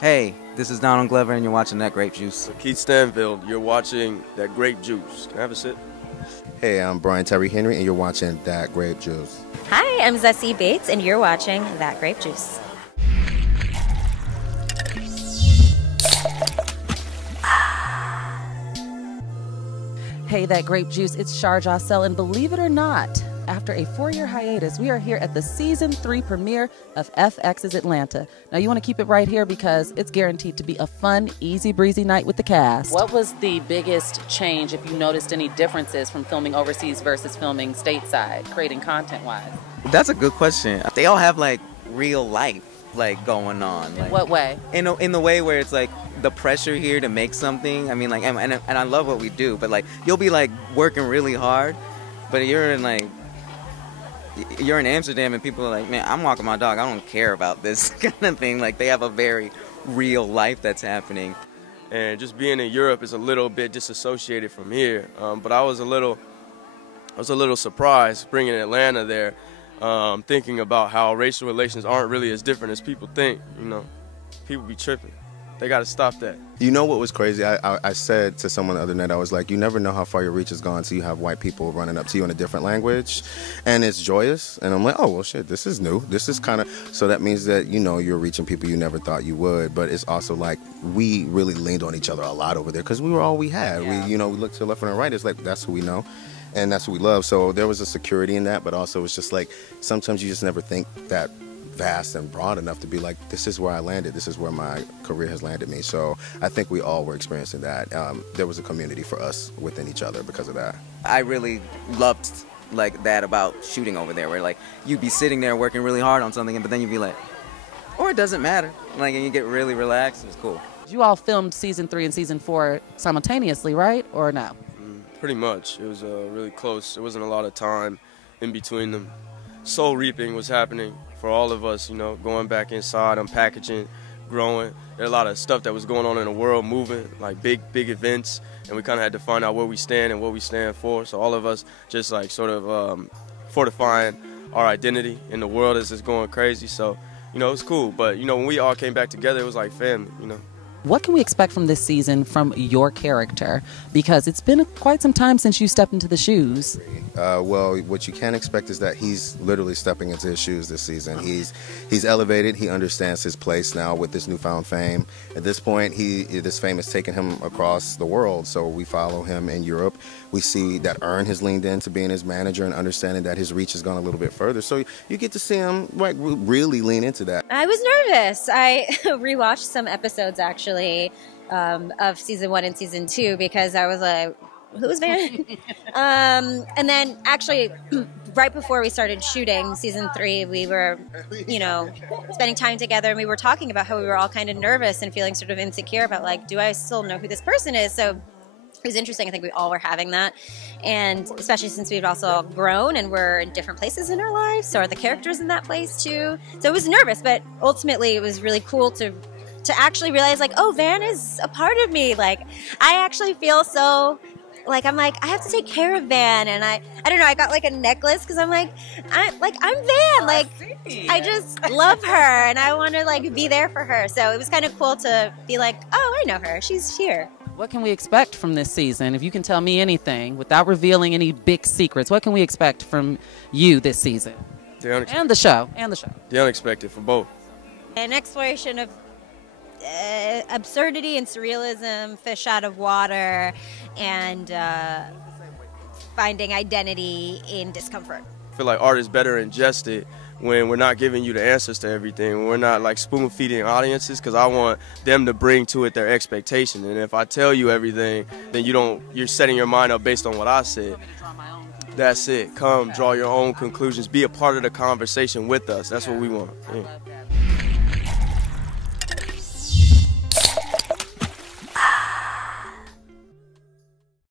Hey, this is Donald Glover, and you're watching That Grape Juice. LaKeith Stanfield, you're watching That Grape Juice. Can I have a sip? Hey, I'm Brian Tyree Henry, and you're watching That Grape Juice. Hi, I'm Zessie Bates, and you're watching That Grape Juice. Hey, That Grape Juice, it's Shar Jossell, and believe it or not, after a 4-year hiatus, we are here at the Season 3 premiere of FX's Atlanta. Now, you want to keep it right here because it's guaranteed to be a fun, easy breezy night with the cast. What was the biggest change, if you noticed any differences from filming overseas versus filming stateside, creating content-wise? That's a good question. They all have, like, real life, like, going on. In what way? In the way where it's, like, the pressure here to make something. I mean, like, and I love what we do, but, like, you'll be, like, working really hard, but you're in Amsterdam and people are like, man, I'm walking my dog. I don't care about this kind of thing. Like, they have a very real life that's happening. And just being in Europe is a little bit disassociated from here. But I was a little surprised bringing Atlanta there, thinking about how racial relations aren't really as different as people think. You know, people be tripping. They got to stop that. You know what was crazy? I said to someone the other night, I was like, you never know how far your reach has gone until you have white people running up to you in a different language. And it's joyous. And I'm like, oh, well, shit, this is new. This is kind of, so that means that, you know, you're reaching people you never thought you would. But it's also like, we really leaned on each other a lot over there because we were all we had. Yeah. We looked to the left and the right. It's like, that's who we know. And that's what we love. So there was a security in that, but also it's just like, sometimes you just never think that vast and broad enough to be like, this is where I landed, this is where my career has landed me. So I think we all were experiencing that. There was a community for us within each other because of that. I really loved like that about shooting over there, where like you'd be sitting there working really hard on something, but then you'd be like, or it doesn't matter, like, and you get really relaxed. It was cool. You all filmed Season 3 and Season 4 simultaneously, right? Or no? Pretty much. It was really close. There wasn't a lot of time in between them. Soul reaping was happening for all of us, you know, going back inside, unpackaging, growing. There a lot of stuff that was going on in the world, moving, like big events, and we kind of had to find out where we stand and what we stand for. So all of us just like sort of fortifying our identity in the world as it's going crazy. So, you know, it was cool. But, you know, when we all came back together, it was like family, you know. What can we expect from this season from your character? Because it's been quite some time since you stepped into the shoes. Well, what you can expect is that he's literally stepping into his shoes this season. He's elevated. He understands his place now with this newfound fame. At this point, this fame has taken him across the world. So we follow him in Europe. We see that Earn has leaned into being his manager and understanding that his reach has gone a little bit further. So you get to see him like really lean into that. I was nervous. I rewatched some episodes actually of Season 1 and Season 2 because I was like, who's Van? And then actually right before we started shooting Season 3, we were, you know, spending time together, and we were talking about how we were all kind of nervous and feeling sort of insecure about like, do I still know who this person is? So it was interesting. I think we all were having that, and especially since we've also grown and we're in different places in our lives, so are the characters in that place too. So it was nervous, but ultimately it was really cool to actually realize like, oh, Van is a part of me. Like, I actually feel so, like, I'm like, I have to take care of Van, and I don't know, I got like a necklace because I'm like, I'm Van, like, I just love her and I want to like be there for her. So it was kind of cool to be like, oh, I know her, she's here. What can we expect from this season? If you can tell me anything without revealing any big secrets, what can we expect from you this season? And the show. The unexpected for both. An exploration of absurdity and surrealism, fish out of water, and finding identity in discomfort. I feel like art is better ingested when we're not giving you the answers to everything, when we're not like spoon-feeding audiences, because I want them to bring to it their expectation. And if I tell you everything, then you're setting your mind up based on what I said. That's it. Come, draw your own conclusions. Be a part of the conversation with us. That's what we want. Yeah.